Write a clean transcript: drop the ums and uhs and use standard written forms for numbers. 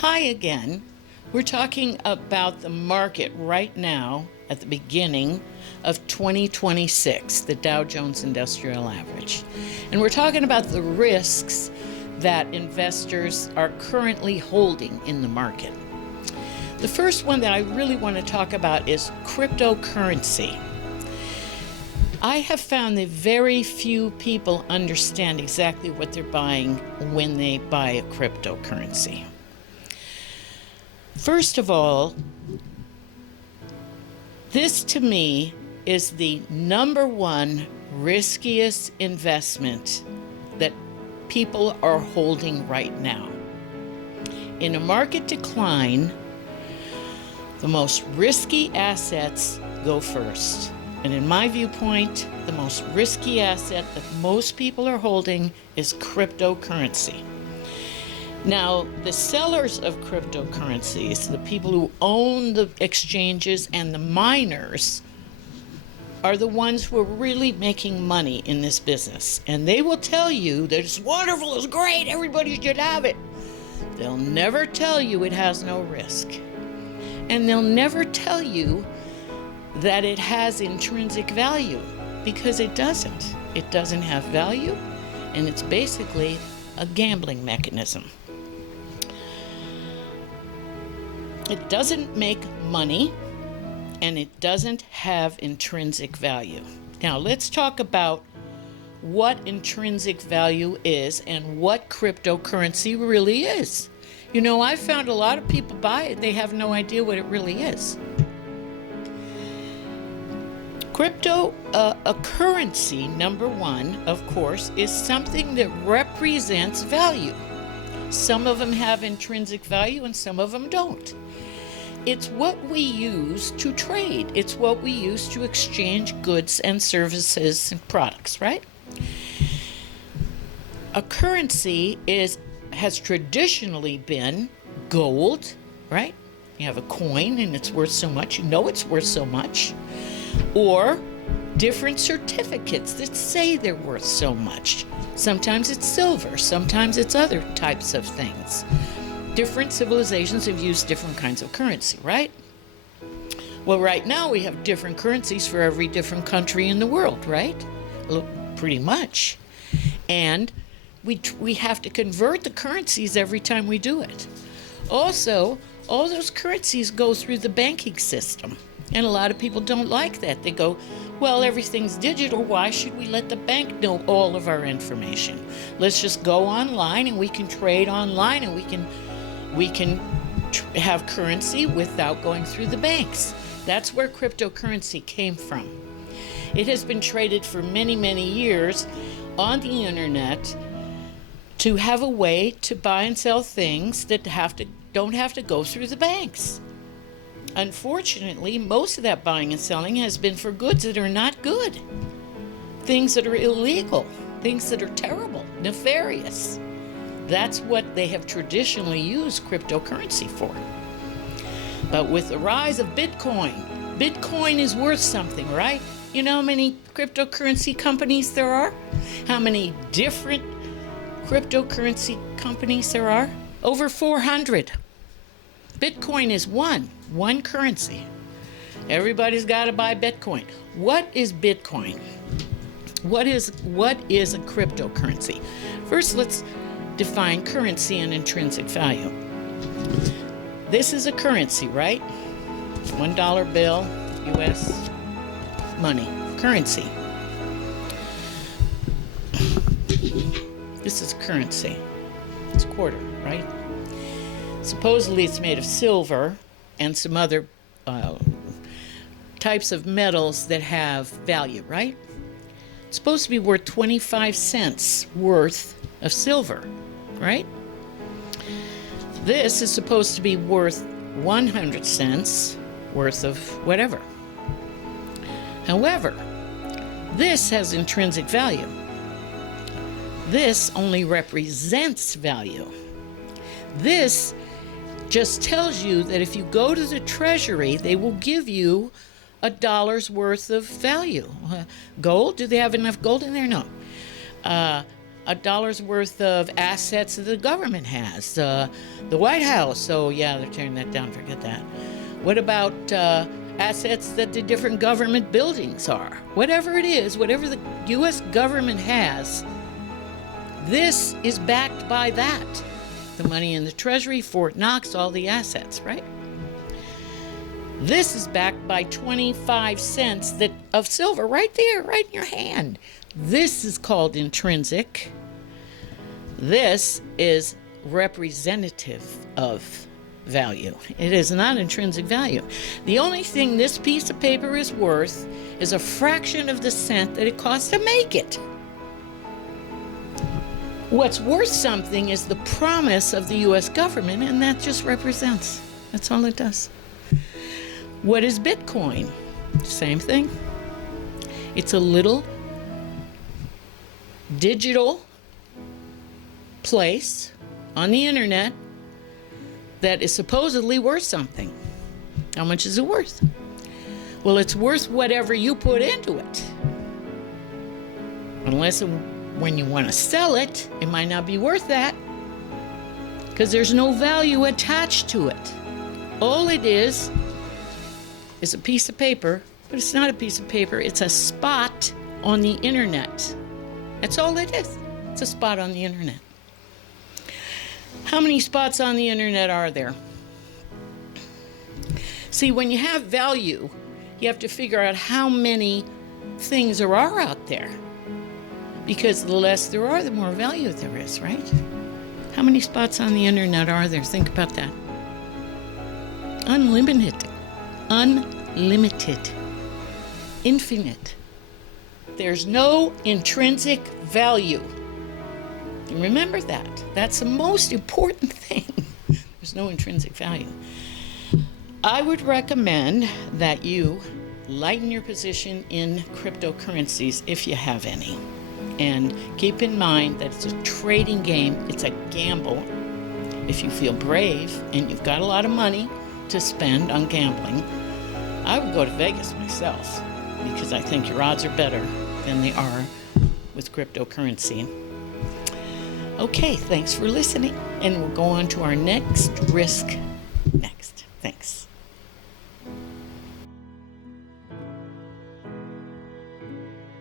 Hi again. We're talking about the market right now at the beginning of 2026, the Dow Jones Industrial Average. And we're talking about the risks that investors are currently holding in the market. The first one that I really want to talk about is cryptocurrency. I have found that very few people understand exactly what they're buying when they buy a cryptocurrency. First of all, this to me is the number one riskiest investment that people are holding right now. In a market decline, the most risky assets go first. And in my viewpoint, the most risky asset that most people are holding is cryptocurrency. Now, the sellers of cryptocurrencies, the people who own the exchanges and the miners, are the ones who are really making money in this business. And they will tell you that it's wonderful, it's great, everybody should have it. They'll never tell you it has no risk. And they'll never tell you that it has intrinsic value, because it doesn't. It doesn't have value, and it's basically a gambling mechanism. It doesn't make money, and it doesn't have intrinsic value. Now, let's talk about what intrinsic value is and what cryptocurrency really is. You know, I found a lot of people buy it, they have no idea what it really is. A currency, number one, of course, is something that represents value. Some of them have intrinsic value and some of them don't. It's what we use to trade. It's what we use to exchange goods and services and products, right? A currency has traditionally been gold, right? You have a coin and it's worth so much. You know it's worth so much. Or different certificates that say they're worth so much. Sometimes it's silver, sometimes it's other types of things. Different civilizations have used different kinds of currency, right? Well, right now we have different currencies for every different country in the world, right? Pretty much. And we have to convert the currencies every time we do it. Also, all those currencies go through the banking system. And a lot of people don't like that. They go, well, everything's digital. Why should we let the bank know all of our information? Let's just go online and we can trade online and we can have currency without going through the banks. That's where cryptocurrency came from. It has been traded for many, many years on the internet to have a way to buy and sell things that don't have to go through the banks. Unfortunately, most of that buying and selling has been for goods that are not good, things that are illegal, things that are terrible, nefarious. That's what they have traditionally used cryptocurrency for. But with the rise of Bitcoin is worth something, right? You know how many cryptocurrency companies there are? How many different cryptocurrency companies there are? Over 400. Bitcoin is one currency. Everybody's got to buy Bitcoin. What is Bitcoin? What is a cryptocurrency? First, let's define currency and intrinsic value. This is a currency, right? $1 bill, US money, currency. This is currency. It's a quarter, right? Supposedly it's made of silver and some other types of metals that have value, right? It's supposed to be worth 25 cents worth of silver, right? This is supposed to be worth 100 cents worth of whatever. However, this has intrinsic value. This only represents value. This just tells you that if you go to the Treasury, they will give you $1 worth of value. Gold? Do they have enough gold in there? No. a dollar's worth of assets that the government has? The White House. Oh, yeah, they're tearing that down. Forget that. What about assets that the different government buildings are? Whatever it is, whatever the U.S. government has, this is backed by that. The money in the Treasury, Fort Knox, all the assets, right? This is backed by 25 cents of silver right there, right in your hand. This is called intrinsic. This is representative of value. It is not intrinsic value. The only thing this piece of paper is worth is a fraction of the cent that it costs to make it. What's worth something is the promise of the U.S. government, and that just represents. That's all it does. What is Bitcoin? Same thing. It's a little digital place on the internet that is supposedly worth something. How much is it worth? Well, it's worth whatever you put into it. Unless when you want to sell it, it might not be worth that, because there's no value attached to it. All it is a piece of paper, but it's not a piece of paper. It's a spot on the internet. That's all it is. It's a spot on the internet. How many spots on the internet are there? See, when you have value, you have to figure out how many things there are out there. Because the less there are, the more value there is, right? How many spots on the internet are there? Think about that. Unlimited. Unlimited. Infinite. There's no intrinsic value. Remember that. That's the most important thing. There's no intrinsic value. I would recommend that you lighten your position in cryptocurrencies if you have any. And keep in mind that it's a trading game. It's a gamble. If you feel brave and you've got a lot of money to spend on gambling, I would go to Vegas myself, because I think your odds are better than they are with cryptocurrency. Okay, thanks for listening, and we'll go on to our next risk next. Thanks.